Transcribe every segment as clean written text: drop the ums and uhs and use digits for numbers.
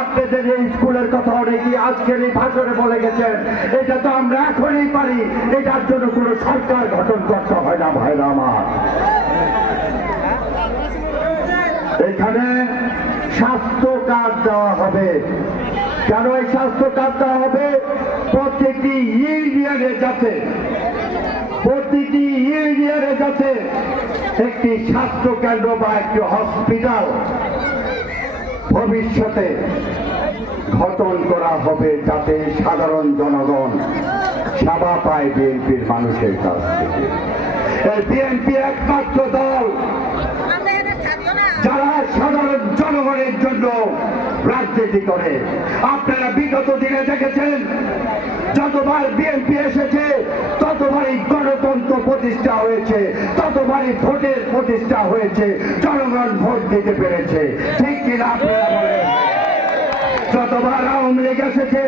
আপনাদের এই স্কুলের কথা অনেকেই আজকের এই ভাষণে বলে গেছেন, এটা তো আমরা এখনই পারি, এটার জন্য কোনো সরকার গঠন করতে হয় না ভাইরা আমার। এখানে স্বাস্থ্য কার্ড দেওয়া হবে। কেন এই স্বাস্থ্য কার্ড দেওয়া হবে? প্রত্যেকটি ইউনিয়নে যাতে একটি স্বাস্থ্য কেন্দ্র বা একটি হসপিটাল ভবিষ্যতে গঠন করা হবে, যাতে সাধারণ জনগণ সেবা পায় বিএনপির মানুষের কাছ থেকে। বিএনপি একমাত্র দল যারা সাধারণ জনগণের জন্য রাজনীতি করে। আপনারা বিগত দিনে দেখেছেন, যতবার বিএনপি এসেছে ততবারই গণতন্ত্র প্রতিষ্ঠা হয়েছে, ততবারই ভোটের প্রতিষ্ঠা হয়েছে, জনগণ ভোট দিতে পেরেছে। ঠিক কিনা আপনারা বলেন? যতবার আওয়ামী লীগ এসেছে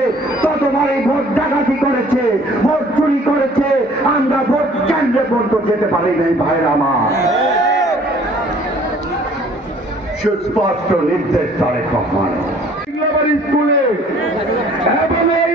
ততবারই ভোট ডাকাতি করেছে, ভোট চুরি করেছে, আমরা ভোট কেন্দ্রে পর্যন্ত যেতে পারি নাই ভাইরা আমার। সুস্পষ্ট নির্দেশ তারেক রহমান স্কুলে এবং এই